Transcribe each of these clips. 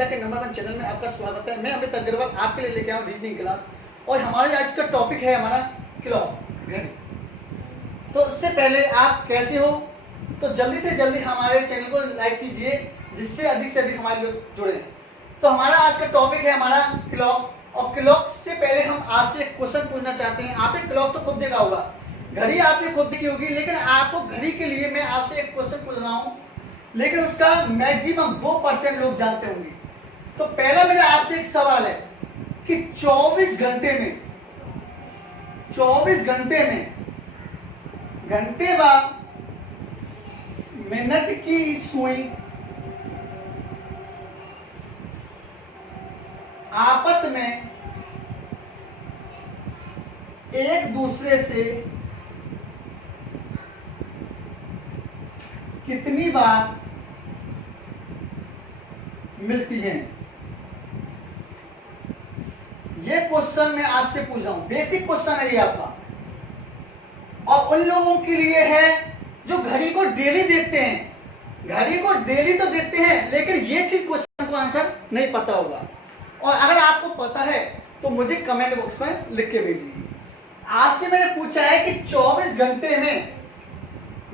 India के number 1 channel में आपका स्वागत है। मैं अमित अग्रवाल आपके लिए लेके आया हूँ रीजनिंग क्लास और हमारे आज का टॉपिक है हमारा क्लॉक घड़ी। तो उससे पहले आप कैसे हो, तो जल्दी से जल्दी हमारे चैनल को लाइक कीजिए जिससे अधिक से अधिक हमारे लोग जुड़े। तो हमारा आज का टॉपिक है हमारा क्लॉक, और क्लॉक से पहले हम आपसे एक क्वेश्चन पूछना चाहते हैं। आपने क्लॉक तो खुद देखा होगा, घड़ी आपने खुद देखी होगी, लेकिन आपको घड़ी के लिए मैं आपसे एक क्वेश्चन पूछ रहा हूँ, लेकिन उसका मैक्सिमम 2% लोग जानते होंगे। तो पहला मेरा आपसे एक सवाल है कि 24 घंटे में घंटे व मिनट की सुई आपस में एक दूसरे से कितनी बार मिलती हैं? ये क्वेश्चन मैं आपसे पूछ रहा हूं, बेसिक क्वेश्चन है ये आपका, और उन लोगों के लिए है जो घड़ी को डेली देखते हैं। घड़ी को डेली तो देखते हैं, लेकिन ये चीज क्वेश्चन को आंसर नहीं पता होगा। और अगर आपको पता है तो मुझे कमेंट बॉक्स में लिख के भेजिए। आपसे मैंने पूछा है कि 24 घंटे में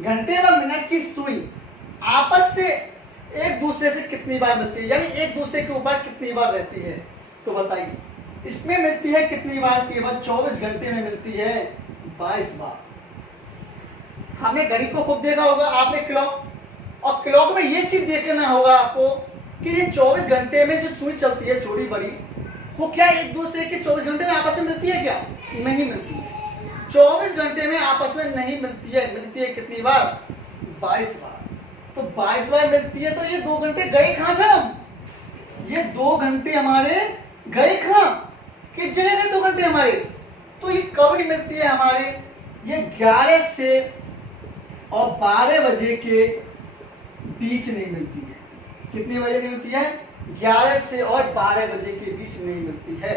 घंटे व मिनट की सुई आपस से एक दूसरे से कितनी बार मिलती है, यानी एक दूसरे के ऊपर कितनी बार रहती है। तो बताइए इसमें मिलती है कितनी बार? केवल 24 घंटे में मिलती है 22 बार। हमने घड़ी को खूब देखा होगा, आपने क्लॉक, और क्लॉक में ये चीज देखना होगा आपको कि ये 24 घंटे में जो सुई चलती है छोटी बड़ी, वो क्या एक दूसरे के 24 घंटे में आपस में मिलती है? क्या नहीं मिलती है। 24 घंटे में आपस में नहीं मिलती है। मिलती है कितनी बार? 22 बार। तो 22 बार मिलती है, तो ये 2 घंटे गए कहां फिर? ये 2 घंटे हमारे गए कहां? किस जगह गए 2 घंटे हमारे? तो ये कब मिलती है हमारे? ये 11 से और 12 बजे के बीच नहीं मिलती है। कितने बजे नहीं मिलती है? 11 से और 12 बजे के बीच नहीं मिलती है।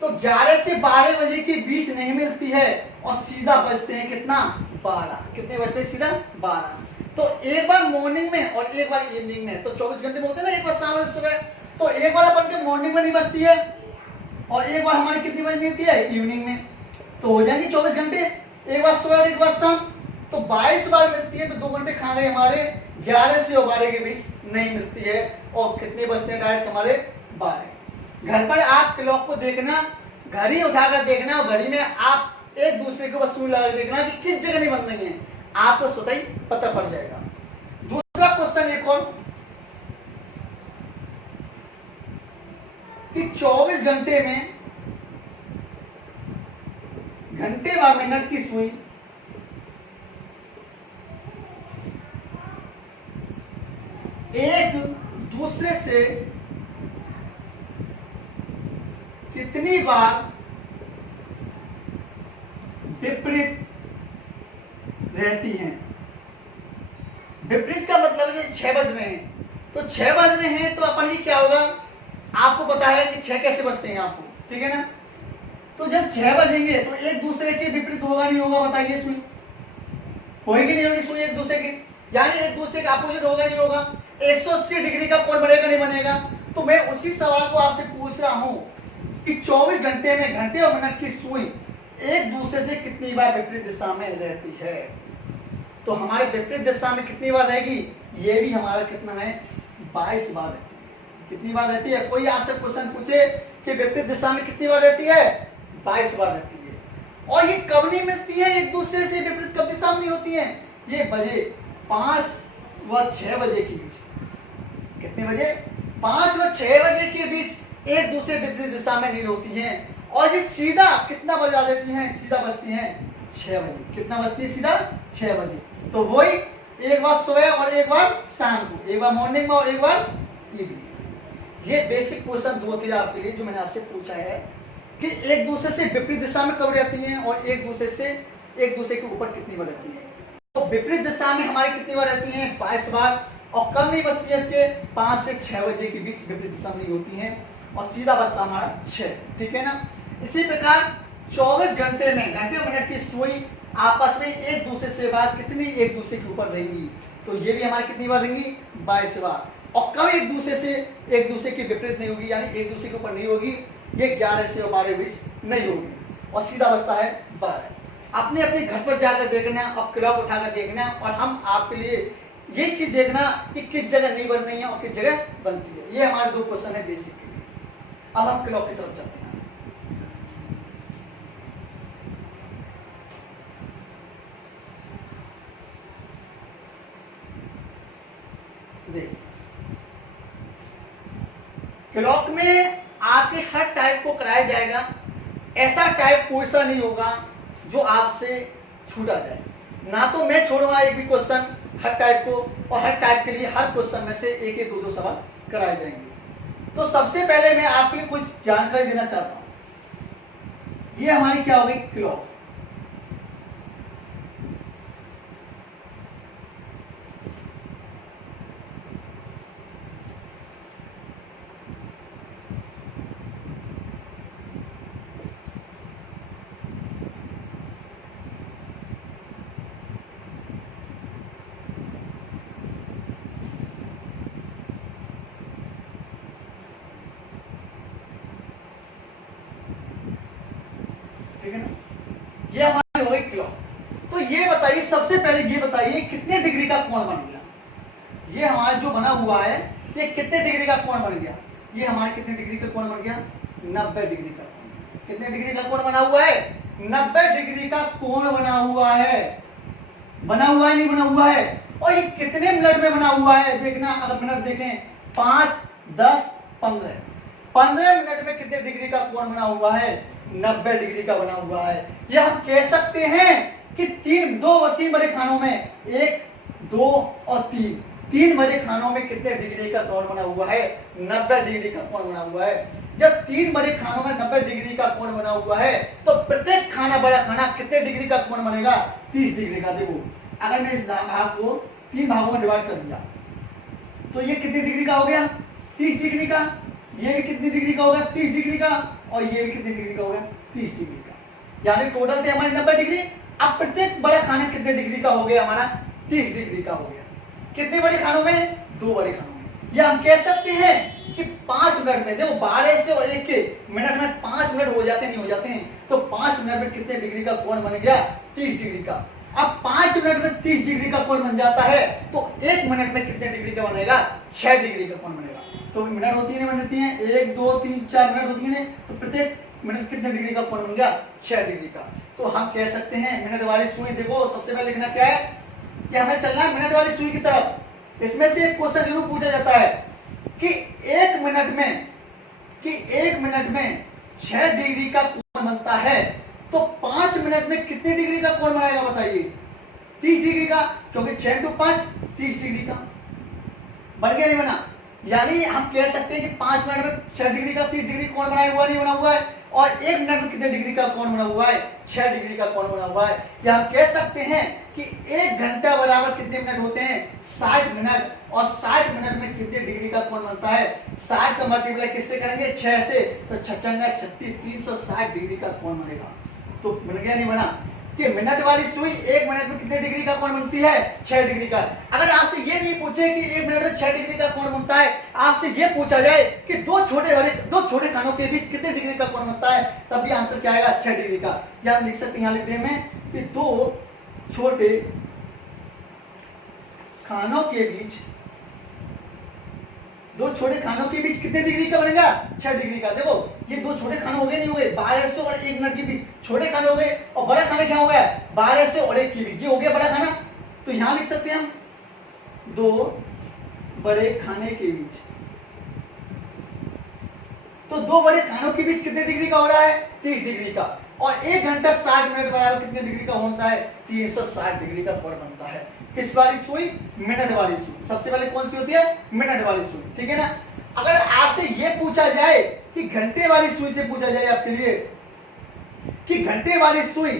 तो 11 से 12 बजे के बीच नहीं मिलती है, और सीधा बजते हैं कितना? 12। कितने बजते हैं? सीधा 12। तो एक बार मॉर्निंग में और एक बार इवनिंग में, तो 24 घंटे में होते हैं ना, एक बार शाम और सुबह। तो एक बार अपन के मॉर्निंग में नहीं बजती है, और एक बार हमारी कितनी बजे मिलती है? इवनिंग में। तो हो जाएंगे 24 घंटे, एक बार सुबह और एक बार शाम। तो 22 बार मिलती है। तो 2 घंटे खा गए हमारे, 11 से 12 के बीच नहीं मिलती है। और कितने बजते हैं डायरेक्ट हमारे? 12। घर पर आप क्लॉक को देखना, घड़ी उठाकर देखना, और घड़ी में आप एक दूसरे के ऊपर सुई लगा देखना कि किस जगह नहीं बन रही है, आपको स्वतः ही पता पड़ जाएगा। दूसरा क्वेश्चन एक और कि 24 घंटे में घंटे व मिनट की सुई एक दूसरे से कितनी बार विपरीत रहती हैं? विपरीत का मतलब है 6 बज रहे हैं, तो 6 बज रहे हैं तो अपन ही क्या होगा, आपको पता है कि 6 कैसे बजते हैं आपको, ठीक है ना? तो जब 6 बजेंगे तो एक दूसरे के विपरीत होगा नहीं होगा? बताइए, सुई होगी नहीं होगी? सुई एक दूसरे की, यानी एक दूसरे का अपोजिट होगा नहीं होगा? 180 डिग्री का कोण बनेगा नहीं बनेगा? तो मैं उसी सवाल को आपसे पूछ रहा हूं कि 24 घंटे में घंटे और मिनट की सुई एक दूसरे से कितनी बार विपरीत दिशा में रहती है? तो हमारे विपरीत दिशा में कितनी बार रहेगी? ये भी हमारा कितना है? 22 बार रहती है। कितनी बार रहती है? कोई आपसे क्वेश्चन पूछे कि विपरीत दिशा में कितनी बार रहती है? 22 बार रहती है। और ये कब नहीं मिलती है एक दूसरे से विपरीत? कब दिशा में नहीं होती है? ये बजे 5 व 6 बजे के बीच। कितने बजे? 5 व 6 बजे के बीच एक दूसरे विपरीत दिशा में नहीं होती हैं। और ये सीधा कितना बजा देती हैं? सीधा बजती हैं 6 बजे। कितना बजती है? सीधा 6 बजे। तो वही एक बार सुबह और एक बार शाम को, एक बार मॉर्निंग में और एक बार इवनिंग। ये बेसिक क्वेश्चन 2 थे आपके लिए जो मैंने आपसे पूछा है कि एक दूसरे से विपरीत दिशा में कब रहती हैं और एक दूसरे के ऊपर कितनी बार रहती है। तो विपरीत दिशा में हमारी कितनी बार रहती हैं? 22 बार। और कब नहीं बजती है? इसके 5 से 6 बजे के बीच विपरीत दिशा में होती हैं, और सीधा बजता हमारा 6। ठीक है ना? इसी प्रकार 24 घंटे में घंटे और मिनट की सुई आपस में एक दूसरे से बार कितनी एक दूसरे के ऊपर रहेंगी? तो ये भी हमारी कितनी बार रहेंगी? 22 बार। और कब एक दूसरे के विपरीत नहीं होगी, यानी एक दूसरे के ऊपर नहीं होगी, ये 11 से 12-20 नहीं होगी, और सीधा बचता है 12। आपने अपने घर पर जाकर देखना है और क्लॉक उठाकर देखना है, और हम आपके लिए ये चीज देखना कि किस जगह नहीं बन रही है और किस जगह बनती है। ये हमारे 2 क्वेश्चन है बेसिक के लिए। अब हम क्लॉक की तरफ चलते हैं। क्लॉक में आपके हर टाइप को कराया जाएगा, ऐसा टाइप कोई सा नहीं होगा जो आपसे छूटा जाए। ना तो मैं छोड़ूंगा एक भी क्वेश्चन हर टाइप को, और हर टाइप के लिए हर क्वेश्चन में से एक एक 2-2 सवाल कराए जाएंगे। तो सबसे पहले मैं आपके लिए कुछ जानकारी देना चाहता हूं। ये हमारी क्या हो गई, क्लॉक। ठीक है ना, ये हमारी हो गई क्लॉक। तो ये बताइए, सबसे पहले ये बताइए कितने डिग्री का कोण बन गया। ये हमारा जो बना हुआ है ये कितने डिग्री का कोण बन गया। ये हमारे कितने डिग्री का कोण बन गया, 90 डिग्री का कोण। कितने डिग्री का कोण बना हुआ है, 90 डिग्री का कोण बना हुआ है। बना हुआ है नहीं बना हुआ है, और ये कितने मिनट में बना हुआ है देखना। अगर मिनट देखें 5, 10, 15, 15 मिनट में कितने डिग्री का कोण बना हुआ है, 90 डिग्री का बना हुआ है। यह हम कह सकते हैं कि 3 बड़े खानों में 1, 2 और 3 बड़े खानों में कितने डिग्री का कोण बना हुआ है, 90 डिग्री का कोण बना हुआ है। जब 3 बड़े खानों में 90 डिग्री का कोण बना हुआ है, तो प्रत्येक खाना बड़ा खाना कितने डिग्री का कोण बनेगा, 30 डिग्री का। देखो अगर मैं इस भाग को 3 भागों में डिवाइड कर दिया तो ये कितने डिग्री का हो गया, 30 डिग्री का। ये भी कितनी डिग्री का होगा, 30 डिग्री का। और ये भी कितने डिग्री का होगा, 30 डिग्री का। यानी टोटल थे हमारे 90 डिग्री। अब प्रत्येक बड़ा खाना कितने डिग्री का हो गया, हमारा 30 डिग्री का हो गया। कितने बड़े खानों में, 2 बड़े खानों में। या हम कह सकते हैं कि 5 मिनट में, देखो 12 से और 1 के मिनट में 5 मिनट हो जाते नहीं हो जाते हैं, तो 5 मिनट में कितने डिग्री का कोण बन गया, 30 डिग्री का। अब 5 मिनट में 30 डिग्री का कोण बन जाता है, तो 1 मिनट में कितने डिग्री का बनेगा, 6 डिग्री का कोण बनेगा। तो मिनट होती है, मिनट होती है 1, 2, 3, 4 मिनट होती है, तो प्रत्येक मिनट कितने डिग्री का कोण बन गया, 6 डिग्री का। तो हम कह सकते हैं मिनट वाली सुई, देखो सबसे पहले लिखना क्या है कि हमें चलना है मिनट वाली सुई की तरफ। इसमें से एक क्वेश्चन जरूर पूछा जाता है कि 1 मिनट में 6 डिग्री का कोण बनता है, तो 5 मिनट में कितने डिग्री का कोण बनाएगा बताइए, 30 डिग्री का, क्योंकि 6 × 5 30 डिग्री का। बन गया नहीं बना। यानी हम कह सकते हैं कि 5 मिनट में 6 डिग्री का 30 डिग्री कोण बनाया हुआ नहीं बना हुआ है, और 1 मिनट में कितने डिग्री का कोण बना हुआ है, 6 डिग्री का कोण बना हुआ है। या हम कह सकते हैं कि 1 घंटा बराबर कितने मिनट होते हैं, 60 मिनट, और 60 मिनट में कितने डिग्री का कोण बनता है, 60 का मल्टीप्लाई किससे करेंगे, 6 से, तो 6 × 36 360 डिग्री का कोण बनेगा। तो बन गया नहीं बना कि मिनट वाली सुई 1 मिनट में कितने डिग्री का कोण बनती है, 6 डिग्री का। अगर आपसे ये नहीं पूछे कि 1 मिनट में 6 डिग्री का कोण बनता है, आपसे ये पूछा जाए कि दो छोटे खानों के बीच कितने डिग्री का कोण बनता है, तब भी आंसर क्या आएगा, 6 डिग्री का। या हम लिख सकते हैं, यहाँ लिख दें मैं कि 2 छोटे खानों के बीच कितने डिग्री का बनेगा, 6 डिग्री का। देखो ये 2 छोटे खाने हो गए नहीं हुए, 12 से और 1 मिनट के बीच छोटे खाने हो गए, और बड़ा खाना क्या हो गया, 12 से और 1 के बीच, ये हो गया बड़ा खाना। तो यहां लिख सकते हैं हम 2 बड़े खाने के बीच। तो 2 बड़े खानों के बीच कितने डिग्री का हो रहा है, 30 डिग्री का। और 1 घंटा 60 मिनट बराबर कितने डिग्री का होता है, 360 डिग्री का कोण बनता है। किस वाली सुई, मिनट वाली सुई। सबसे पहले कौन सी होती है, मिनट वाली सुई, ठीक है ना। अगर आपसे यह पूछा जाए कि घंटे वाली सुई से पूछा जाए आपके लिए कि घंटे वाली सुई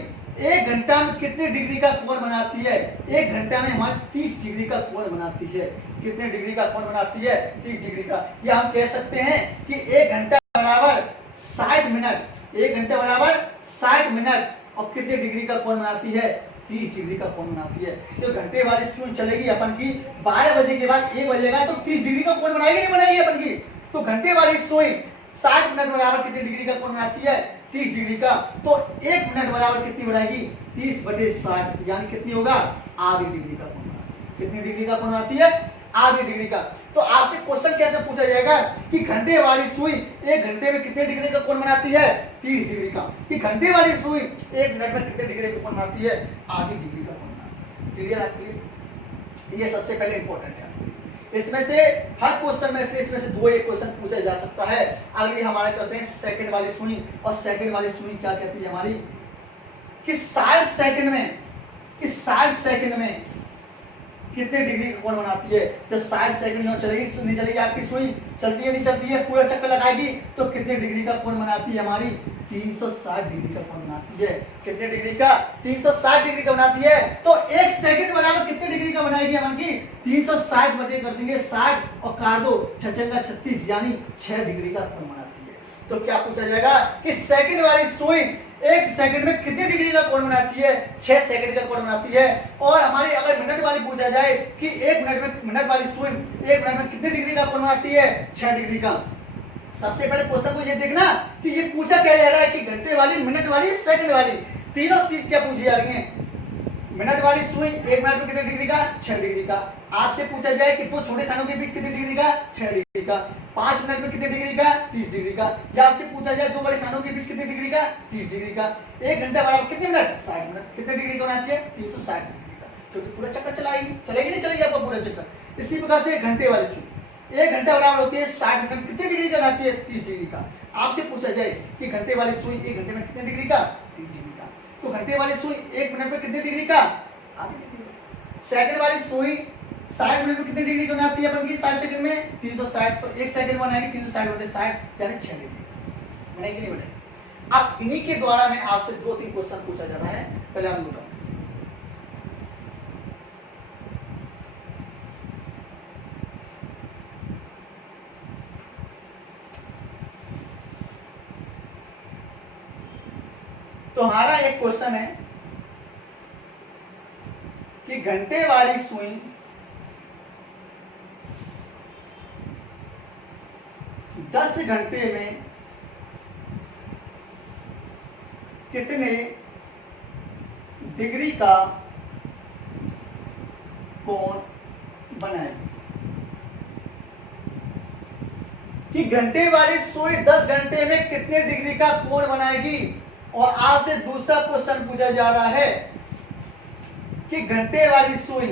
1 घंटा में कितने डिग्री का कोण बनाती है, 1 घंटा में हमारी 30 डिग्री का कोण बनाती है। कितने डिग्री का कोण बनाती है, 30 डिग्री का। या हम कह सकते हैं कि 1 घंटा बराबर 60 मिनट, 1 घंटा बराबर 60 मिनट, और कितने डिग्री का कोण बनाती है, 30 डिग्री का कोण बनाती है। तो घंटे वाली सुई चलेगी अपन की 12 बजे के बाद 1 बजेगा तो 30 डिग्री का कोण बनाएगी नहीं बनाएगी अपन की। तो घंटे वाली सुई 60 मिनट बराबर कितने डिग्री का कोण बनाती है 30 डिग्री का। तो 1 मिनट बराबर कितनी बनाएगी 30/60 यानी कितनी होगा आधी डिग्री का कोण। कितनी डिग्री का कोण बनाती है आधी डिग्री का। तो आपसे क्वेश्चन कैसे पूछा जाएगा कि घंटे वाली सुई 1 घंटे में कितने डिग्री का कोण बनाती है 30 डिग्री का। कि घंटे वाली सुई 1 मिनट में कितने डिग्री का कोण बनाती है आधी डिग्री का कोण बनाती है। क्लियर है आपके लिए? ये सबसे पहले इंपॉर्टेंट है। इसमें से हर क्वेश्चन में से इसमें से 2 एक क्वेश्चन पूछा जा सकता है। अगली हमारे करते हैं सेकंड वाली सुई। और सेकंड वाली सुई क्या कहती है हमारी कि 60 सेकंड में कितने डिग्री का कोण बनाती है। जब 60 सेकंड यहाँ चलेगी नहीं चलेगी आपकी सुई चलती है नहीं चलती है पूरा चक्कर लगाएगी तो कितने डिग्री का कोण बनाती है हमारी 360 डिग्री का कोण बनाती है। कितने डिग्री का 360 डिग्री का बनाती है। तो 1 सेकंड बराबर कितने डिग्री का बनाएगी हमारी 360 बटे कर देंगे 60 और काट दो 6×36 यानी 6 डिग्री का कोण बनाती है। तो क्या पूछा जाएगा कि सेकंड वाली सुई 1 सेकंड में कितने डिग्री का कोण बनाती है 6 सेकंड का कोण बनाती है। और हमारी अगर मिनट वाली पूछा जाए कि 1 मिनट में मिनट वाली सुई 1 मिनट में कितने डिग्री का कोण बनाती है 6 डिग्री का। सबसे पहले क्वेश्चन को ये देखना कि ये पूछा क्या जा रहा है कि घंटे वाली मिनट वाली सेकंड वाली तीनों चीज क्या पूछी जा रही है। मिनट वाली सुई 1 मिनट में कितने डिग्री का 6 डिग्री का। आपसे पूछा जाए कि 2 छोटे खानों के बीच कितने डिग्री का 6 डिग्री का। 5 मिनट में कितने डिग्री का 30 डिग्री का। या आपसे पूछा जाए 2 बड़े खानों के बीच कितने डिग्री का 30 डिग्री का। 1 घंटा बराबर कितने मिनट 60 मिनट। कितने डिग्री का बनाती है 360 डिग्री का। क्योंकि पूरा चक्कर चलेगी नहीं चलेगी आपका पूरा चक्कर। इसी प्रकार से घंटे वाली सुई 1 घंटा बराबर होती है 60 मिनट कितने डिग्री का बनाती है 30 डिग्री का। आपसे पूछा जाए कि घंटे वाली सुई 1 घंटे में कितने डिग्री का 30 डिग्री का। तो घंटे वाली सुई 1 मिनट में कितने डिग्री का आधी डिग्री का। सेकंड वाली सुई 60 मिनट में कितने डिग्री का बनाती है अपन की 60 सेकंड में 360। तो 1 सेकंड बनाएगी 360/60 यानी 6 डिग्री बनेगी नहीं बनेगी। अब इन्हीं के द्वारा में आपसे 2-3 क्वेश्चन पूछा जा रहा है। पहले हम नोट तो हमारा एक क्वेश्चन है कि घंटे वाली सुई 10 घंटे में कितने डिग्री का कोण बनाएगी। कि घंटे वाली सुई 10 घंटे में कितने डिग्री का कोण बनाएगी। और आपसे दूसरा क्वेश्चन पूछा जा रहा है कि घंटे वाली सुई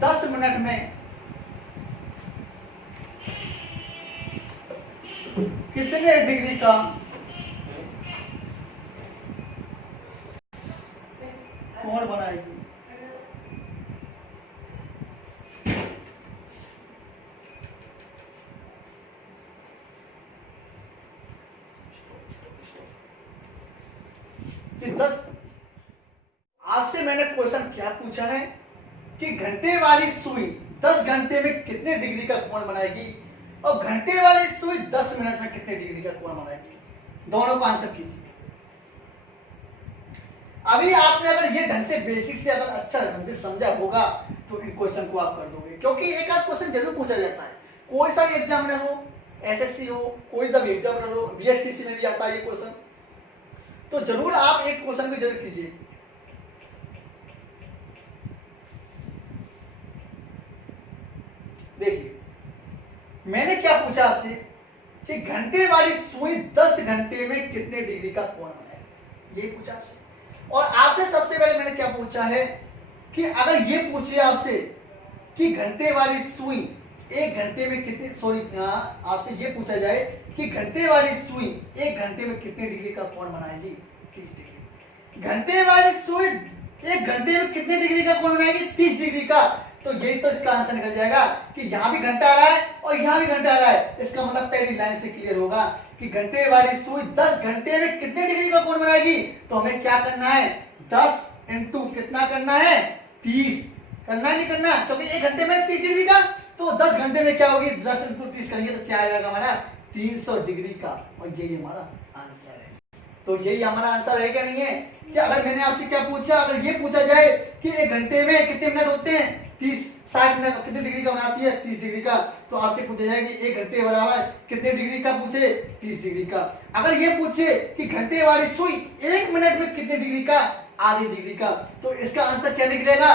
10 मिनट में कितने डिग्री का कोण बनाएगी। कि 10 आपसे मैंने क्वेश्चन क्या पूछा है कि घंटे वाली सुई 10 घंटे में कितने डिग्री का कोण बनाएगी और घंटे वाली सुई 10 मिनट में कितने डिग्री का कोण बनाएगी। दोनों का आंसर कीजिए। अभी आपने अगर ये ढंग से बेसिक से अगर अच्छा ढंग से समझा होगा तो इन क्वेश्चन को आप कर दोगे। क्योंकि एक आध क्वेश्चन जरूर पूछा जाता है। कोई सा भी एग्जामिनर हो, एसएससी हो, कोई सा भी एग्जामिनर हो, बीएसटीसी में भी आता है ये क्वेश्चन। तो जरूर आप एक क्वेश्चन को जरूर कीजिए। देखिए मैंने क्या पूछा आपसे कि घंटे वाली सुई 10 घंटे में कितने डिग्री का कोण बनाएगी, ये पूछा आपसे। और आपसे सबसे पहले मैंने क्या पूछा है कि अगर ये पूछे आपसे कि घंटे वाली सुई 1 घंटे में कितने आपसे ये पूछा जाए कि घंटे वाली सुई 1 घंटे में कितने डिग्री का कोण बनाएगी 30 डिग्री। घंटे वाली सुई 1 घंटे में कितने डिग्री का कोण बनाएगी 30 डिग्री का। तो यही तो इसका आंसर निकल जाएगा कि यहां भी घंटा आ रहा है और यहां भी घंटा आ रहा है। इसका मतलब पहली लाइन से क्लियर होगा कि घंटे वाली सुई 10 घंटे में कितने डिग्री का कोण बनाएगी। तो हमें क्या करना है 10 इंटू कितना करना है 30 करना नहीं करना, क्योंकि 1 घंटे में 30 डिग्री का। तो 10 घंटे में क्या होगी 10 इंटू 30 करेंगे तो क्या आ जाएगा हमारा 300 डिग्री का, और यही हमारा आंसर है। तो यही हमारा आंसर है क्या नहीं है? कि अगर मैंने आपसे क्या पूछा, अगर ये पूछा जाए कि 1 घंटे में कितने मिनट होते हैं, 30-60 मिनट, कितने डिग्री का बनाती है, 30 डिग्री का, तो आपसे पूछा जाए कि 1 घंटे बराबर कितने डिग्री का, पूछे 30 डिग्री का। अगर ये पूछे कि घंटे वाली सुई 1 मिनट में कितने डिग्री का, आधी डिग्री का, तो इसका आंसर क्या निकलेगा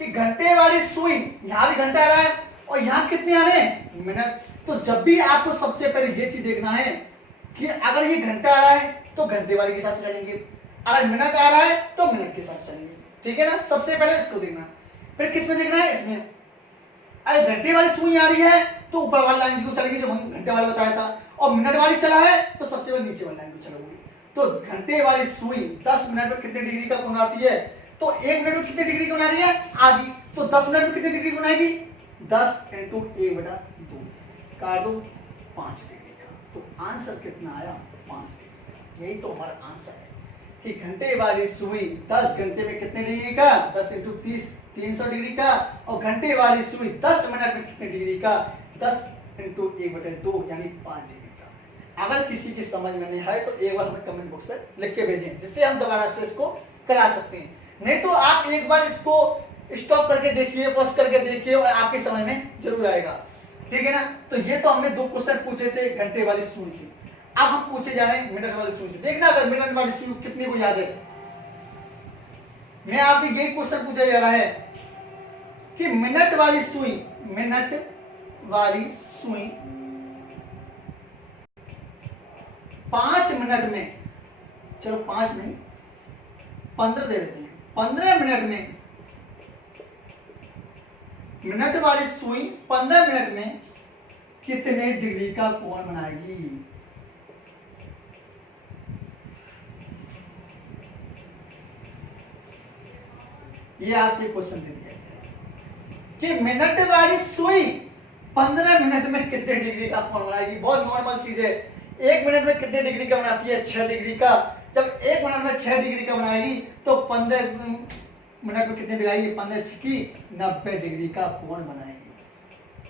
कि घंटे वाली सुई, यहां भी घंटा आ रहा है और यहां कितने आ रहे हैं, मिनट। तो जब भी आपको सबसे पहले ये चीज देखना है कि अगर ये घंटा आ रहा है तो घंटे वाले के हिसाब से चलेंगे, अगर मिनट आ रहा है तो मिनट के साथ चलेंगे, ठीक है ना। सबसे पहले इसको देखना, फिर किस में देखना है, इसमें। अगर घंटे वाली सुई आ रही है तो ऊपर वाली लाइन को चलेगी जो हम घंटे वाले बताया था, और मिनट वाली चला है तो सबसे पहले नीचे वाली लाइन को चलोगे। तो घंटे वाली सुई 10 मिनट में कितने डिग्री का कोण आती है, तो 1 मिनट में कितने डिग्री कोण आ रही है, आधी। तो 10 मिनट में कितने डिग्री कोण आएगी, 10 × 1/2 काट दो, 5 डिग्री का। तो आंसर कितना आया, 5 डिग्री। यही तो हमारा आंसर है कि घंटे वाली सुई 10 घंटे में कितने डिग्री का, 10 × 30 300 डिग्री का, और घंटे वाली सुई 10 मिनट में कितने डिग्री का, 10 × 1/2 यानी 5 डिग्री का। अगर किसी की समझ में नहीं आए तो एक बार हमें कमेंट बॉक्स में लिख के भेजें, जिससे हम दोबारा से इसको करा सकते हैं। नहीं तो आप एक बार इसको स्टॉप करके देखिए, पॉज करके देखिए, और आपकी समझ में जरूर आएगा, ठीक है ना। तो ये तो हमने 2 क्वेश्चन पूछे थे घंटे वाली सुई से। अब हम पूछे जा रहे हैं मिनट वाली सुई से। देखना अगर मिनट वाली सुई कितने को याद है। मैं आपसे यही क्वेश्चन पूछा जा रहा है कि मिनट वाली सुई 5 मिनट में, चलो 5 नहीं 15 दे देते हैं, 15 मिनट में, मिनट वाली सुई 15 मिनट में कितने डिग्री का कोण बनाएगी। ये आपसे क्वेश्चन दे दिया गया कि मिनट वाली सुई 15 मिनट में कितने डिग्री का कोण बनाएगी। बहुत नॉर्मल चीज है। 1 मिनट में कितने डिग्री का बनाती है, 6 डिग्री का। जब 1 मिनट में 6 डिग्री का बनाएगी तो 15 मिनट में कितने लगाएगी, 15 की 90 डिग्री का कोण बनाएगी।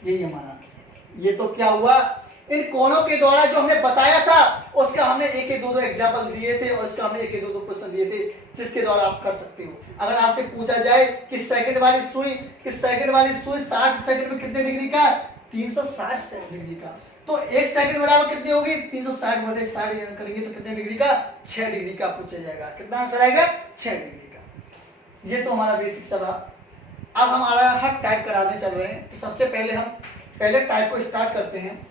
यही हमारा आंसर है। ये तो क्या हुआ, इन कोणों के द्वारा जो हमने बताया था उसका हमने एक एक दो एग्जाम्पल दिए थे, और इसका हमने एक दो क्वेश्चन दिए थे, जिसके द्वारा आप कर सकते हो। अगर आपसे पूछा जाए कि सेकंड वाली सुई 60 सेकंड में कितने डिग्री का, 360 डिग्री का, तो 1 सेकंड बराबर कितनी होगी, 360 बटे 60 करेंगे तो कितने डिग्री का, 6 डिग्री का पूछा जाएगा। कितना आंसर आएगा, 6 डिग्री का। ये तो हमारा बेसिक सा था। अब हमारा हर टाइप कराने चल रहे हैं। तो सबसे पहले हम पहले टाइप को स्टार्ट करते हैं।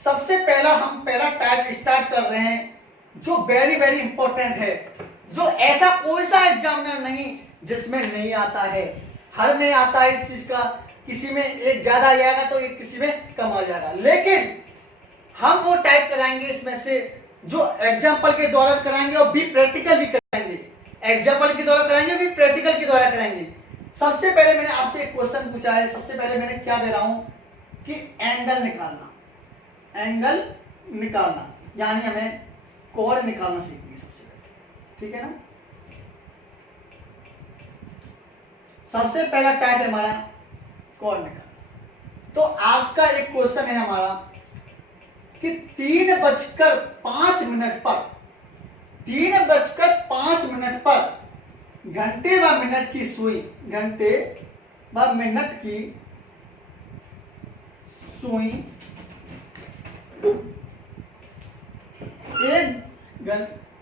सबसे पहला टाइप स्टार्ट कर रहे हैं जो वेरी वेरी इंपॉर्टेंट है, जो ऐसा कोई सा एग्जामिनर नहीं जिसमें नहीं आता है, हर में आता है इस चीज का। किसी में एक ज्यादा आ जाएगा तो एक किसी में कम आ जाएगा, लेकिन हम वो टाइप कराएंगे इसमें से जो एग्जाम्पल के द्वारा कराएंगे और भी प्रैक्टिकल भी कराएंगे। एग्जाम्पल के द्वारा कराएंगे, भी प्रैक्टिकल के द्वारा कराएंगे। सबसे पहले मैंने आपसे एक क्वेश्चन पूछा है। सबसे पहले मैंने क्या दे रहा हूं कि एंगल निकालना, यानी हमें कोण निकालना सीखेंगे सबसे पहले, ठीक है ना। सबसे पहला टाइप है हमारा कोण निकालना। तो आज का एक क्वेश्चन है हमारा कि 3:05 पर घंटे व मिनट की सुई, घंटे व मिनट की सुई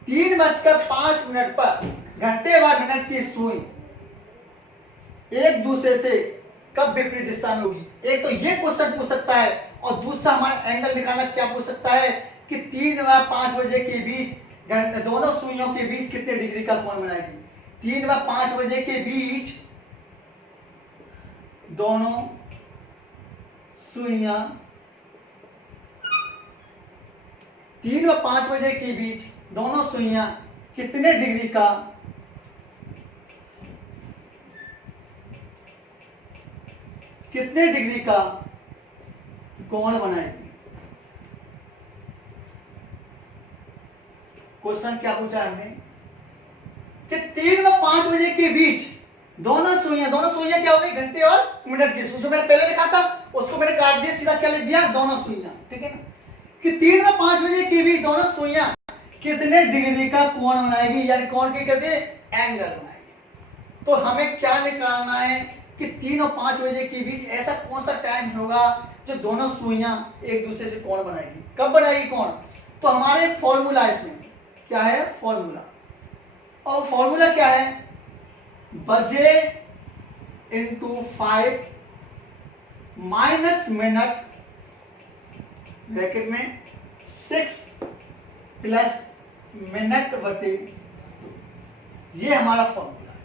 3:05 पर घंटे व मिनट की सुई एक दूसरे से कब विपरीत दिशा में होगी। एक तो ये क्वेश्चन पूछ सकता है, और दूसरा हमारा एंगल निकालना क्या पूछ सकता है कि 3 व 5 बजे के बीच दोनों सुइयों के बीच कितने डिग्री का कोण बनाएगी। 3 व 5 बजे के बीच दोनों सुइयां 3 व 5 बजे के बीच दोनों सुइयां कितने डिग्री का कोण बनाएगी। क्वेश्चन क्या पूछा हमने कि 3 व 5 बजे के बीच दोनों सुइयां क्या हो गई, घंटे और मिनट की। जो मैंने पहले लिखा था उसको मैंने काट दिया, सीधा क्या लिख दिया, दोनों सुइयां। ठीक है ना, कि 3 व 5 बजे के बीच दोनों सुइयां कितने डिग्री का कोण बनाएगी, यानी कोण के कहते हैं एंगल बनाएगी। तो हमें क्या निकालना है कि 3 और 5 बजे के बीच ऐसा कौन सा टाइम होगा जो दोनों सुइयां एक दूसरे से कोण बनाएगी। कब बनाएगी कोण, तो हमारे एक फॉर्मूला इसमें क्या है, फॉर्मूला, और फॉर्मूला क्या है, बजे इंटू 5 माइनस मिनट ब्रैकेट में 6 प्लस मिनट बटे, ये हमारा फॉर्मूला है।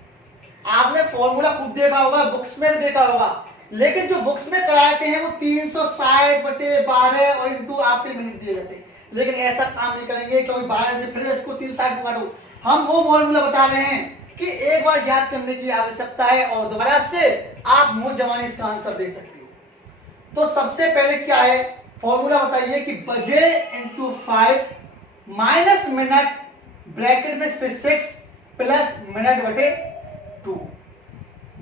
आपने फॉर्मूला खुद देखा होगा, बुक्स में भी देखा होगा, लेकिन जो बुक्स में कराते हैं वो 360 बटे 12 और इंटू आपके मिनट दिए जाते हैं, लेकिन ऐसा काम नहीं करेंगे क्योंकि 12 से फिर इसको 360 काटो। हम वो फॉर्मूला बता रहे हैं कि एक बार याद करने की आवश्यकता है और दोबारा से आप मुंह जवानी इसका आंसर दे सकते हो। तो सबसे पहले क्या है फॉर्मूला बताइए कि बजे इंटू 5 माइनस मिनट ब्रैकेट में 6 प्लस मिनट बटे 2।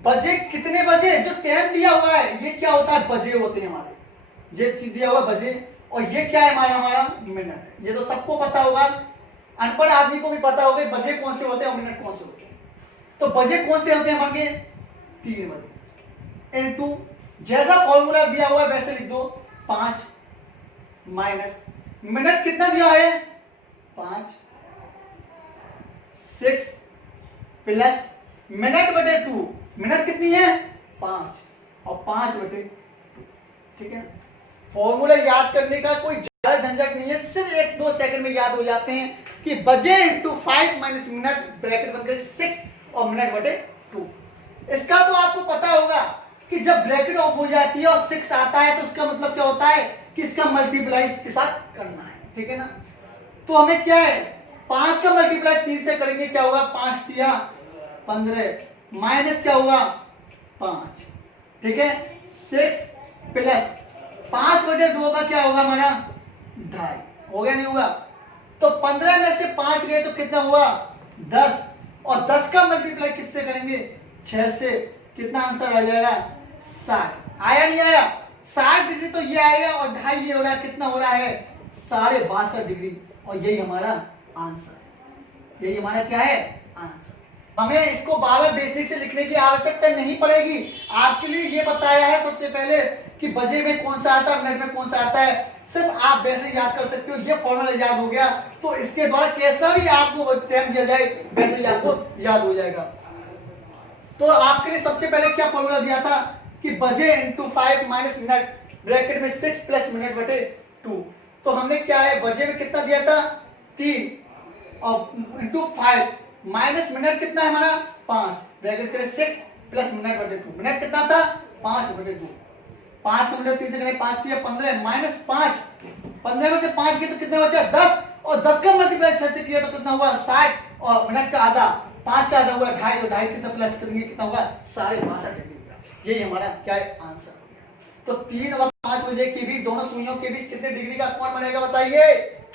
बजे कितने बजे, जो टाइम दिया हुआ है ये क्या होता है, बजे होते हैं हमारे, ये दिया हुआ बजे, और ये क्या है हमारा मिनट है। ये तो सबको पता होगा, अनपढ़ आदमी को भी पता होगा बजे कौन से होते हैं और मिनट कौन से होते हैं। तो बजे कौन से होते हैं हमारे, 3 बजे इनटू जैसा फॉर्मूला दिया हुआ है वैसे लिख दो, 5 माइनस मिनट कितना दिया है, 5, 6 प्लस मिनट बटे 2, मिनट कितनी है 5 और 5 बटे 2। ठीक है, फॉर्मूला याद करने का कोई ज्यादा झंझट नहीं है, सिर्फ 1-2 सेकंड में याद हो जाते हैं कि बजे इंटू 5 माइनस मिनट ब्रैकेट बनकर 6 और मिनट बटे 2। इसका तो आपको पता होगा कि जब ब्रैकेट ऑफ हो जाती है और 6 आता है तो उसका मतलब क्या होता है कि इसका मल्टीप्लाई इसके साथ करना है। ठीक है ना, तो हमें क्या है 5 का मल्टीप्लाई 3 से करेंगे, क्या होगा 5 दिया 15 माइनस क्या होगा 5। ठीक है, 6 प्लस 5 बटे 2 का क्या होगा हमारा 2.5, हो गया नहीं होगा। तो 15 में से 5 गए तो कितना हुआ 10, और 10 का मल्टीप्लाई किससे करेंगे 6 से, कितना आंसर आ जाएगा 60। आया नहीं आया, 60 डिग्री तो ये आएगा और 2.5 ये हो रहा है, कितना हो रहा है 62.5 डिग्री, और यही हमारा आंसर है। यही हमारा क्या है आंसर। हमें इसको बार-बार बेसिक से लिखने की आवश्यकता नहीं पड़ेगी, आपके लिए ये बताया है सबसे पहले कि बजे में कौन सा आता है, मिनट में कौन सा आता है, सिर्फ आप वैसे याद कर सकते हो। ये फॉर्मूला याद हो गया तो इसके द्वारा कैसा भी आपको टाइम दिया जाए वैसे ही आपको याद हो जाएगा। तो आपके लिए सबसे पहले क्या फॉर्मूला दिया था कि बजे इंटू 5 माइनस मिनट ब्रैकेट में 6 प्लस मिनट बटे 2। तो हमने क्या है बजे में कितना दिया था 3 और इंटू 5 माइनस मिनट कितना है हमारा 5 ब्रैकेट के 6 प्लस मिनट बटे 2। मिनट कितना था 5 बटे 2, 5 का मिनट 3 से करें 5 दिया 15 माइनस 5, 15 में से 5 किया तो कितना बचा 10, और 10 का मल्टीप्लाई 6 से किया तो कितना हुआ 60, और मिनट का आधा 5 का आधा हुआ 2.5, और 2.5 कितना प्लस करेंगे कितना होगा 62.5 डिग्री होगा। यही हमारा क्या है आंसर हो गया। तो 3 और 5 बजे के बीच दोनों सुइयों के बीच कितने डिग्री का कोण बनेगा बताइए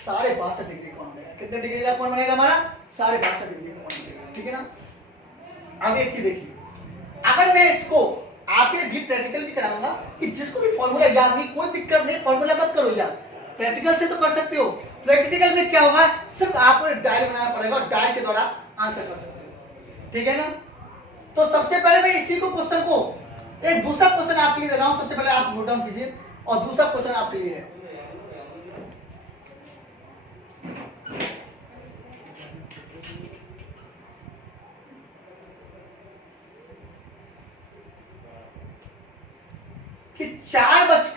62.5 डिग्री कोण बनेगा। कितने डिग्री का कोण बनेगा हमारा 62.5 डिग्री का कोण बनेगा। ठीक है ना, अब एक चीज देखिए, अगर मैं इसको आपके लिए भी प्रैक्टिकल भी कराऊंगा कि जिसको भी फॉर्मूला याद नहीं कोई दिक्कत नहीं, फॉर्मूला मत करो याद, प्रैक्टिकल से तो कर सकते हो। प्रैक्टिकल में क्या होगा सिर्फ आपको डायल बनाना पड़ेगा और डायल के द्वारा आंसर कर सकते हो। ठीक है ना, तो सबसे पहले मैं इसी को क्वेश्चन को एक दूसरा क्वेश्चन आपके लिए दे रहा हूं, सबसे पहले आप नोट डाउन कीजिए, और दूसरा क्वेश्चन आपके लिए है कि 4:10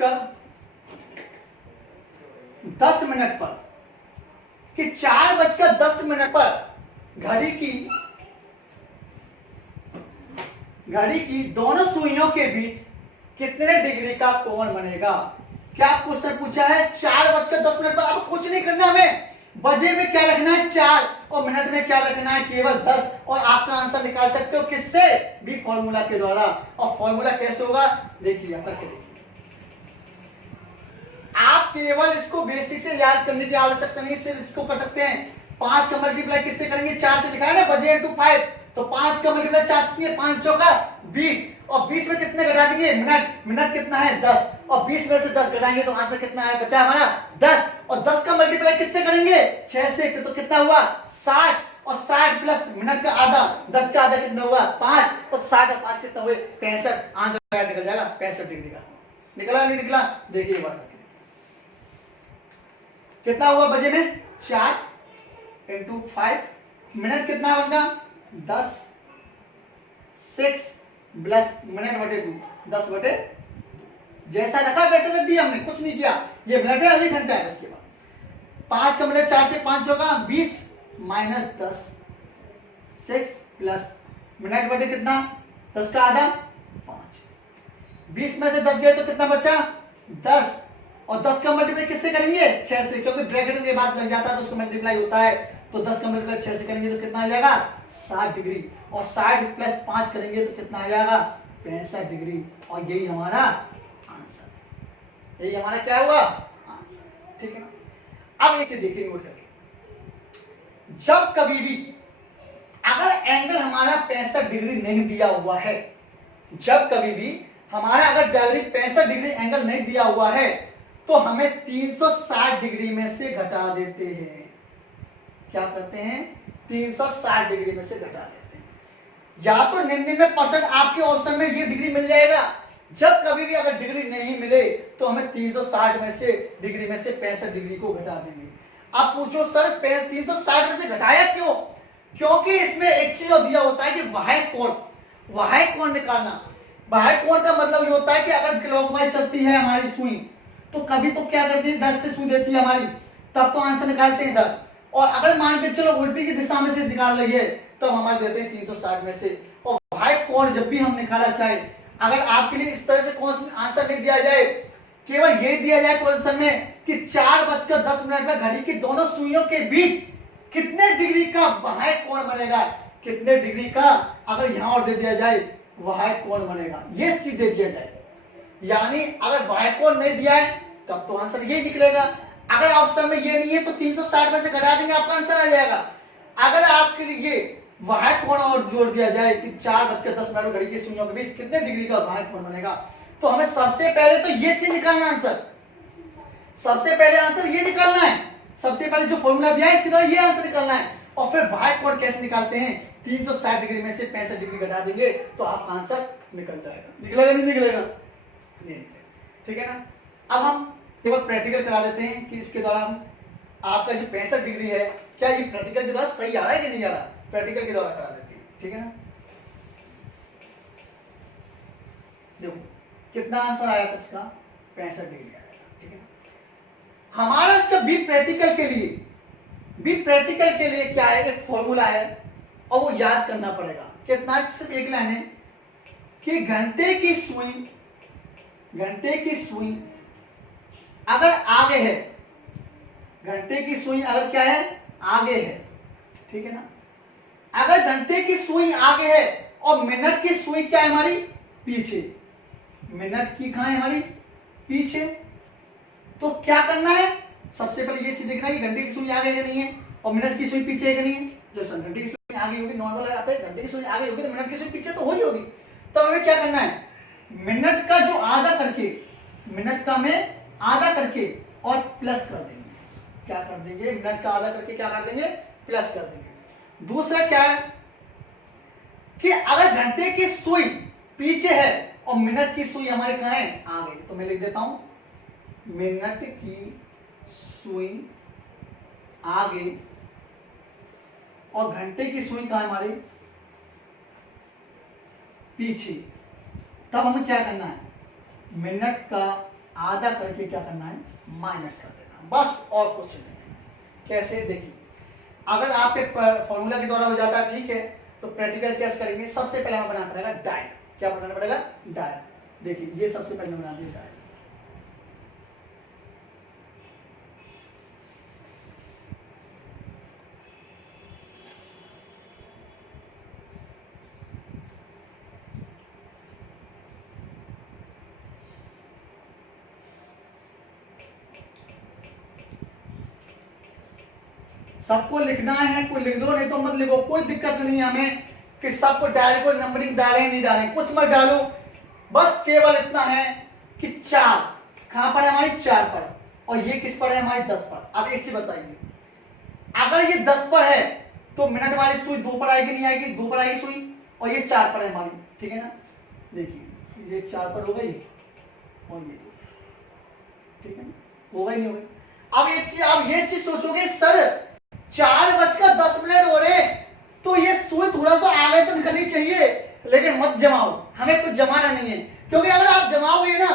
पर, कि 4:10 पर घड़ी की दोनों सुइयों के बीच कितने डिग्री का कोण बनेगा। क्या क्वेश्चन पूछा है 4:10 पर, अब कुछ नहीं करना हमें, बजे में क्या रखना है 4 और मिनट में क्या रखना है केवल 10, और आपका आंसर निकाल सकते हो किससे भी फॉर्मूला के द्वारा। और फॉर्मूला कैसे होगा देखिए, करके देखिए, आप केवल इसको बेसिक से याद करने की आवश्यकता नहीं, सिर्फ इसको कर सकते हैं 5 का मल्टीप्लाई किससे करेंगे, 4 से लिखा है ना, बजे इंटू 5, तो 5 का मल्टीप्लाई 4 कितनी है, 5 चौका 20, और 20 में कितने घटा देंगे, मिनट, मिनट कितना है 10, और 20 में से 10 घटाएंगे तो आंसर कितना है, बचा हमारा 10, और 10 का मल्टीप्लाई किससे करेंगे, 6 से, तो कितना हुआ 60, और 60 प्लस मिनट का आधा, 10 का आधा कितना हुआ 5, तो 60 और 5 कितना हुए 65, आंसर निकल जाएगा 65 डिग्री का। निकला नहीं निकला, देखिए एक बार कितना हुआ, बजे में 4 इंटू 5, मिनट कितना बनता 10, 6 प्लस मिनट बटे 2, 10 बटे, जैसा रखा वैसे रख दिया हमने, कुछ नहीं किया, ये मिनट है अभी घंटा है। इसके बाद 5 का मतलब 4 से 5 चौका 20 माइनस 10, 6 प्लस मिनट बटे कितना 10 का आधा 5, 20 में से 10 गए तो कितना बचा 10, और 10 का मल्टीप्लाई किससे करेंगे 6 से, क्योंकि ब्रैकेट के बाद लग जाता है तो उसका मल्टीप्लाई होता है, तो 10 का मल्टीप्लाई 6 से करेंगे तो कितना आ जाएगा 60 डिग्री, और 60 प्लस 5 करेंगे तो कितना आ जाएगा 65 डिग्री, और यही हमारा आंसर है, यही हमारा क्या हुआ आंसर। ठीक है ना। अब एक से देखिए नोट करके, जब कभी भी अगर एंगल हमारा 65 डिग्री नहीं दिया हुआ है, जब कभी भी हमारा अगर 65 डिग्री एंगल नहीं दिया हुआ है तो हमें 360 डिग्री में से घटा देते हैं। क्या करते हैं 360 डिग्री में से घटा देते हैं, या तो 99% आपके ऑप्शन में ये डिग्री मिल जाएगा, जब कभी भी अगर डिग्री नहीं मिले तो हमें 360 में से डिग्री में से 65 डिग्री को घटा देंगे। आप पूछो सर 360 में से घटाया क्यों, क्योंकि इसमें एक चीज दिया होता है कि वाह्य कोण निकालना। वाह्य कोण का मतलब ये होता है कि अगर क्लॉकवाइज चलती है हमारी सुई तो कभी तो क्या करती है इधर से सुई देती है हमारी, तब तो आंसर निकालते हैं इधर, और अगर मान के चलो उल्टी की दिशा में से निकाल रही है तब हमारे देते हैं 360 में से। और वाह्य कोण जब भी हम निकाला चाहे, अगर आपके लिए इस तरह से कौन आंसर नहीं दिया जाए, केवल ये दिया जाए क्वेश्चन में कि 4:10 में घड़ी की दोनों सुइयों के बीच कितने डिग्री का वाह्य कोण बनेगा, कितने डिग्री का अगर यहां और दे दिया जाए वाह्य कोण बनेगा, ये चीज दे दिया जाए, यानी अगर वाह्य कोण नहीं दिया है तब तो आंसर ये निकलेगा। अगर ऑप्शन में ये नहीं है तो 360 में से घटा देंगे आपका आंसर आ जाएगा। अगर आपके लिए वाह्य कोण और जोड़ दिया जाए कि 4:10 घड़ी की सुइयों के बीच कितने डिग्री का वाह्य कोण बनेगा, तो हमें सबसे पहले तो ये चीज निकालना आंसर, सबसे पहले आंसर ये निकालना है, सबसे पहले जो फॉर्मूला दिया है इसके द्वारा ये आंसर निकालना है, और फिर वाह्य कोण कैसे निकालते हैं 360 डिग्री में से 65 डिग्री घटा देंगे तो आपका आंसर निकल जाएगा। निकलेगा नहीं निकलेगा, नहीं निकलेगा। ठीक है ना। अब हम केवल प्रैक्टिकल करा देते हैं कि इसके द्वारा हम आपका जो 65 डिग्री है क्या ये प्रैक्टिकल के द्वारा सही आ रहा है कि नहीं आ रहा, प्रैक्टिकल के द्वारा करा देते हैं। ठीक है ना। देखो कितना आंसर आया था इसका 65 डिग्री आया था। ठीक है। हमारा इसका बी प्रैक्टिकल के लिए, बी प्रैक्टिकल के लिए क्या है, एक फॉर्मूला है और वो याद करना पड़ेगा। कितना, सिर्फ एक लाइन है कि घंटे की सुई अगर आगे है, घंटे की सुई अगर क्या है आगे है, ठीक है ना, अगर घंटे की सुई आगे है और मिनट की सुई क्या है हमारी पीछे, मिनट की कहां है हमारी पीछे, तो क्या करना है, सबसे पहले ये चीज देखना है कि घंटे की सुई आगे है नहीं है और मिनट की सुई पीछे है कि नहीं है। जब घंटे की सुई आगे होगी, नॉर्मल आता है, घंटे की सुई आगे होगी तो मिनट की सुई पीछे तो हो ही होगी, तो हमें क्या करना है, मिनट का जो आधा करके, मिनट का में आधा करके और प्लस कर देंगे। क्या कर देंगे, मिनट का आधा करके क्या कर देंगे प्लस कर देंगे। दूसरा क्या है कि अगर घंटे की सुई पीछे है और मिनट की सुई हमारे कहां है आगे, तो मैं लिख देता हूं मिनट की सुई आगे और घंटे की सुई कहां है हमारी पीछे, तब हमें क्या करना है, मिनट का आधा करके क्या करना है माइनस कर देना, बस और कुछ नहीं। कैसे, देखिए अगर आपके फॉर्मूला के द्वारा हो जाता है ठीक है, तो प्रैक्टिकल कैसे करेंगे, सबसे पहले हमें बनाना पड़ेगा डायल। क्या बनाना पड़ेगा, डायल। देखिए ये सबसे पहले बना दिया डायल। सबको लिखना है, कोई लिख दो नहीं तो मत लिखो, कोई दिक्कत नहीं है हमें कि सबको डायरेक्ट कोई नंबरिंग डालें नहीं डालें, कुछ मत डालो, बस केवल इतना है कि 4 कहां पर है हमारी 4 पर, और ये किस पर है हमारी 10 पर। अब एक चीज बताइए, अगर ये 10 पर है तो मिनट वाली सुई 2 पर आएगी नहीं आएगी, 2 पर आएगी सुई, और ये 4 पर है हमारी, ठीक है ना। देखिए ये 4 पर हो गई और ये 2, ठीक है ना, हो गई नहीं हो गई। अब एक चीज, आप ये चीज सोचोगे सर 4:10 हो रहे तो ये सुई थोड़ा सा आगे तो निकलनी चाहिए, लेकिन मत जमाओ, हमें कुछ जमाना नहीं है, क्योंकि अगर आप जमाओगे ना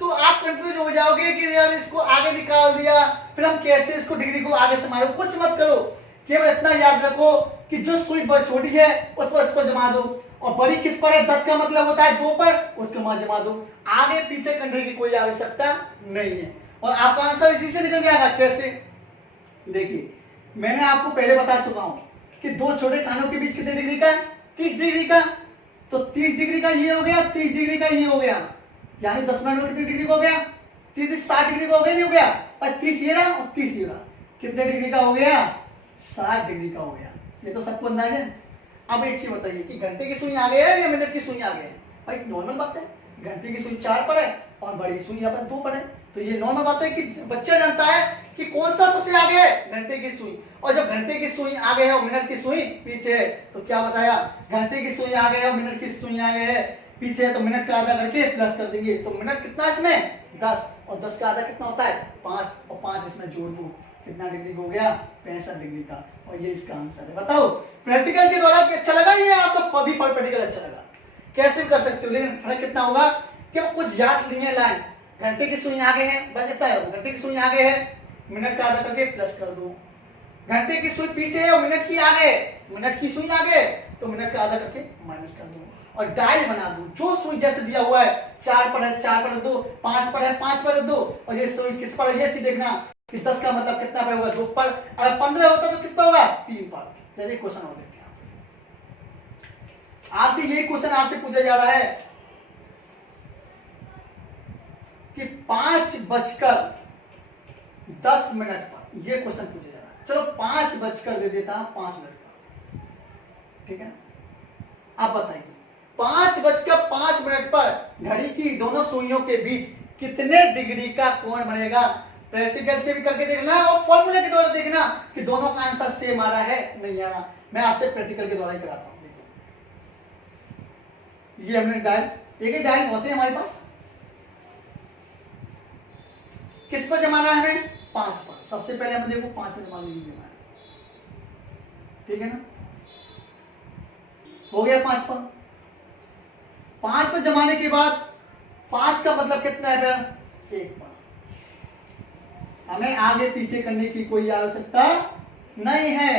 तो आप कंफ्यूज हो जाओगे कि यार इसको आगे निकाल दिया, फिर हम कैसे इसको डिग्री को आगे से मारो। कुछ मत करो, केवल इतना याद रखो कि जो सुई बड़ी छोटी है उस पर इसको जमा दो, और बड़ी किस पर है, 10 का मतलब होता है 2 पर, उसको वहां जमा दो, आगे पीछे करने की कोई आवश्यकता नहीं है, और आपका आंसर इसी से निकल जाएगा। कैसे, देखिए मैंने आपको पहले बता चुका हूं कि दो छोटे खानों के बीच कितने डिग्री का, 30 डिग्री का, तो 30 डिग्री का ये हो गया, 30 डिग्री का ये हो गया, यानी 10 मिनट में कितनी डिग्री का हो गया, 30 60 डिग्री का हो गया, नहीं हो गया, 30 ये रहा और 30 ये रहा, कितने डिग्री का हो गया, 60 डिग्री का हो गया। ये तो सबको अंदाजा है। अब एक चीज बताइए कि घंटे की सुई आगे है या मिनट की सुई आगे है, भाई नॉर्मल बात है, घंटे की सुई 4 पर है और बड़ी सुई यहाँ पर 2 पर है, तो ये नॉर्मल बात है कि बच्चा जानता है कि कौन सा सबसे आगे है, घंटे की सुई, और जब घंटे की सुई आगे है और मिनट की सुई पीछे है, तो क्या बताया, घंटे की सुई आगे है और मिनट की सुई आगे है, पीछे है, तो मिनट का आधा करके प्लस कर देंगे, तो मिनट कितना इसमें 10, और 10 का आधा कितना होता है 5, और 5 इसमें जोड़ दो, कितना डिग्री हो गया 65 डिग्री का, और ये इसका आंसर है। बताओ प्रैक्टिकल के द्वारा अच्छा लगा, ये आपका भी प्रैक्टिकल अच्छा लगा, कैसे कर सकते हो, लेकिन फर्क कितना होगा कि कुछ याद लिए लाइन, घंटे की सुई आगे है, बस इतना है, घंटे की सुई आगे है, मिनट का आधा करके प्लस कर दो, घंटे की सुई पीछे है और मिनट की आगे, मिनट की सुई आगे तो मिनट का आधा करके माइनस कर दो, और डायल बना दो, जो सुई जैसे दिया हुआ है 4 पर है 4 पर दो, 5 पर है 5 पर दो, और ये सुई किस पर है, ये चीज देखना कि 10 का मतलब कितना पर होगा 2 पर, अगर 15 होता तो कितना होगा 3 पर, जैसे क्वेश्चन हो देखते हैं आपसे, ये क्वेश्चन आपसे पूछा जा रहा है कि 5:10 पर, ये क्वेश्चन पूछा जा रहा है, चलो 5 दे देता हूं 5 मिनट पर, ठीक है ना। आप बताइए 5:05 पर घड़ी की दोनों सुइयों के बीच कितने डिग्री का कोण बनेगा, प्रैक्टिकल से भी करके देखना और फॉर्मूले के द्वारा देखना कि दोनों का आंसर सेम आ रहा है नहीं आ रहा, मैं आपसे प्रैक्टिकल के द्वारा ही कराता हूं। देखो ये हमने डायल, एक ही डायल होते हैं हमारे पास, किस पर जमाना है हमें 5 पर, सबसे पहले हम देखो 5 पर जमा लीजिए, ठीक है ना, हो गया 5 पर, 5 पर जमाने के बाद 5 का मतलब कितना है फिर 1 पर, हमें आगे पीछे करने की कोई आवश्यकता नहीं है।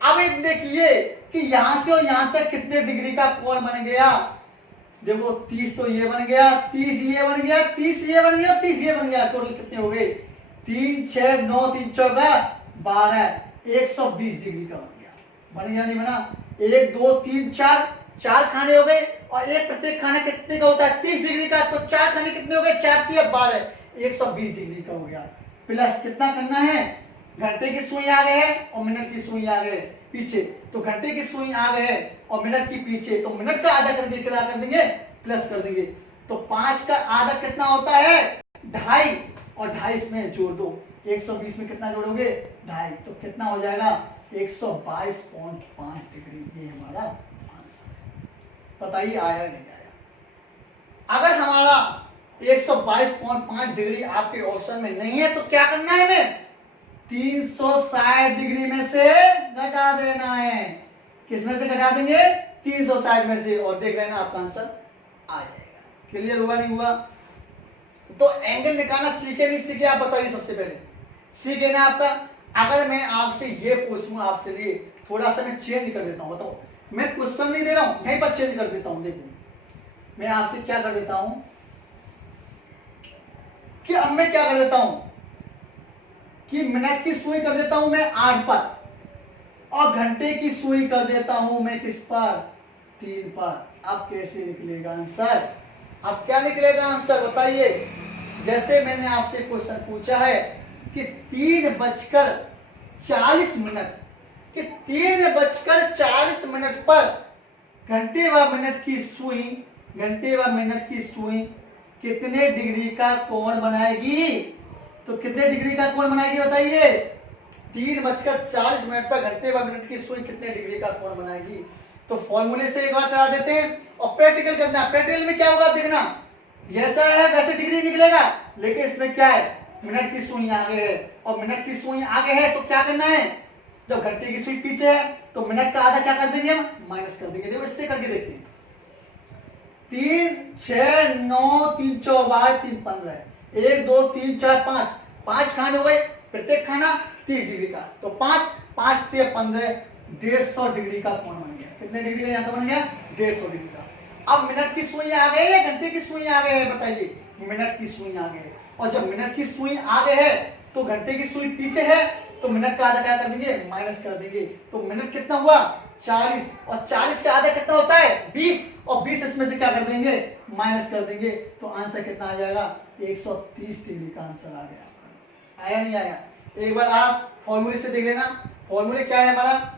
अब एक देखिए कि यहां से और यहां तक कितने डिग्री का कोण बन गया, देखो 30 तो ये बन गया, 30 ये बन गया, 30 ये बन गया, 30 ये बन गया, टोटल कितने हो गए 3 6 9 3 14 12, 120 डिग्री का बन गया नहीं बना, 1 2 3 4 खाने हो गए, और एक प्रत्येक खाना कितने का होता है 30 डिग्री का, तो 4 खाने कितने हो गए 4 3 12, 120 डिग्री का हो गया, प्लस कितना करना है, घंटे की सुई आगे है और मिनट की सुई आगे है पीछे, तो घंटे की सुई आगे है और मिनट की पीछे, तो मिनट का आधा करके क्या कर देंगे प्लस कर देंगे, तो 5 का आधा कितना होता है 2.5, और 2.5 इसमें जोड़ दो, 120 में कितना जोड़ोगे 2.5, तो कितना हो जाएगा 122.5 डिग्री, ये हमारा आंसर। बताइए आया नहीं आया। अगर हमारा 122.5 डिग्री आपके ऑप्शन में नहीं है तो क्या करना है हमें 360 डिग्री में से घटा देना है, किस में से घटा देंगे 360 में से, और देख लेना आपका आंसर आ जाएगा। क्लियर हुआ नहीं हुआ, तो एंगल निकालना सीखे नहीं सीखे आप बताइए, सबसे पहले सीखे ना आपका। अगर मैं आपसे ये पूछूं, आपसे लिए थोड़ा सा मैं चेंज कर देता हूं, बताओ मैं क्वेश्चन नहीं दे रहा हूं, यहीं पर चेंज कर देता हूं, देखो मैं आपसे क्या कर देता हूं कि अब मैं क्या कर देता हूं कि मिनट की सुई कर देता हूं मैं 8 पर, और घंटे की सुई कर देता हूं मैं किस पर 3 पर। अब कैसे निकलेगा आंसर, अब क्या निकलेगा आंसर बताइए। जैसे मैंने आपसे क्वेश्चन पूछा है कि 3 बजकर 40 मिनट कि 3:40 पर घंटे व मिनट की सुई, घंटे व मिनट की सुई कितने डिग्री का कोण बनाएगी? तो कितने डिग्री का कोण बनाएगी बताइए? 3:40 पर घंटे व मिनट की सुई कितने डिग्री का कोण बनाएगी? तो फॉर्मूले से एक बार करा देते हैं और प्रैक्टिकल करना। प्रैक्टिकल में क्या होगा देखना, जैसा है वैसे डिग्री निकलेगा, लेकिन इसमें क्या है, मिनट की सुई आगे है और मिनट की सुई आगे है तो क्या करना है, जब घंटे की सुई पीछे है तो मिनट का आधा क्या कर देंगे हम, माइनस कर देंगे। देखो इससे करके देखते हैं। 3 6 9 3 4 3 15, 1 2 3 4 5, 5 खाने हो गए, प्रत्येक खाना 30 डिग्री का, तो 5 5 3 15, 150 डिग्री का कोण बन गया। कितने डिग्री का यहाँ तो बन गया? 150 डिग्री का। अब मिनट की सुई आ गई है, घंटे की सुई आ गई है, बताइए? मिनट की सुई आ गई है, और जब मिनट की सुई आगे है तो घंटे की सुई पीछे है, तो मिनट का आधा क्या कर देंगे, माइनस कर देंगे। तो मिनट कितना हुआ? 40, और 40 का आधा कितना होता है? 20, और 20 इसमें से क्या कर देंगे, माइनस कर देंगे। तो आंसर कितना आ जाएगा? 130 डिग्री का आंसर आ गया। आया नहीं आया? एक बार आप फॉर्मूले से देख लेना। फॉर्मूले क्या है हमारा?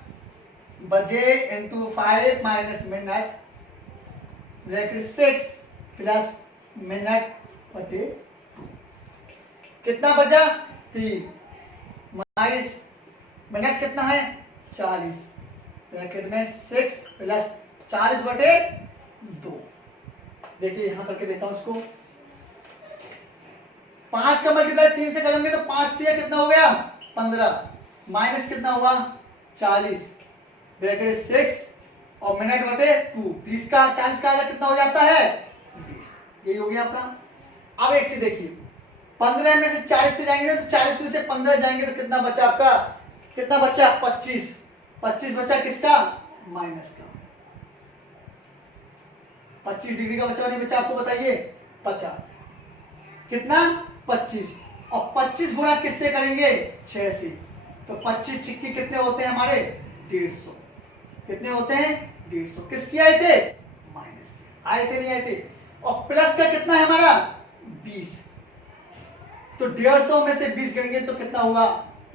बजे into 5 minus minute, 6 plus minute बटे, कितना बचा? 3 माइनस मिनट कितना है? 40, ब्रैकेट में 6 प्लस 40 बटे 2। देखिए यहां करके देता हूं इसको। 5 का मल्टीप्लाई 3 से करेंगे तो 5 3 कितना हो गया? 15, माइनस कितना हुआ? 40, ब्रैकेट 6 और मिनट बटे 2। 20 का 40 का आधा कितना हो जाता है? 20। यही हो गया आपका। अब एक चीज देखिए, 15 में से 40 से जाएंगे तो 40 में से 15 जाएंगे तो कितना बचा आपका? कितना बचा? 25। 25 बचा किसका? माइनस का। 25 डिग्री का बचा नहीं बचा? आपको बताइए। बचा कितना? 25, और 25 गुणा किससे करेंगे? 6 से। तो 25 छिक्की कितने होते हैं हमारे? 150। कितने होते हैं? 150। किसके आए थे? माइनस के। आए थे नहीं आए थे? और प्लस का कितना है हमारा? 20। तो 150 में से 20 गिनेंगे तो कितना होगा?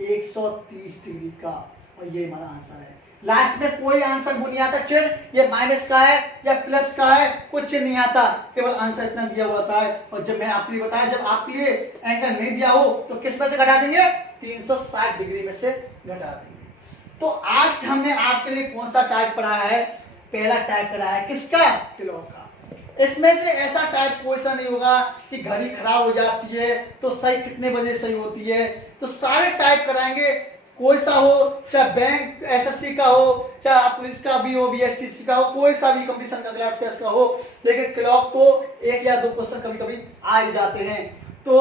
130 डिग्री का। और ये हमारा आंसर है। लास्ट में कोई आंसर वो नहीं आता चिन्ह, ये माइनस का है या प्लस का है, कुछ चिन्ह नहीं आता, केवल आंसर इतना दिया हुआ होता है। और जब मैंने आपके लिए बताया, जब आपके लिए एंगल नहीं दिया हो तो किस में से घटा देंगे? 360 डिग्री में से घटा देंगे। तो आज हमने आपके लिए कौन सा टाइप पढ़ाया है? पहला टाइप पढ़ाया है किसका? क्लॉक का। इसमें से ऐसा टाइप कोई सा नहीं होगा कि घड़ी खराब हो जाती है तो सही कितने बजे सही होती है। तो सारे टाइप कराएंगे, कोई सा हो, चाहे बैंक एसएससी का हो, चाहे पुलिस का भी हो, बीएसटीसी का हो, कोई सा भी कंपटीशन का क्लास का हो, लेकिन क्लॉक को 1 या 2 क्वेश्चन कभी कभी आ ही जाते हैं। तो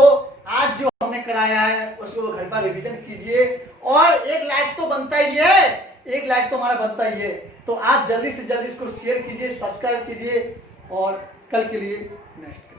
आज जो हमने कराया है उसको घर पर रिवीजन कीजिए, और एक लाइक तो बनता ही है, एक लाइक तो हमारा बनता ही है। तो आप जल्दी से जल्दी इसको शेयर कीजिए, सब्सक्राइब कीजिए, और कल के लिए नेक्स्ट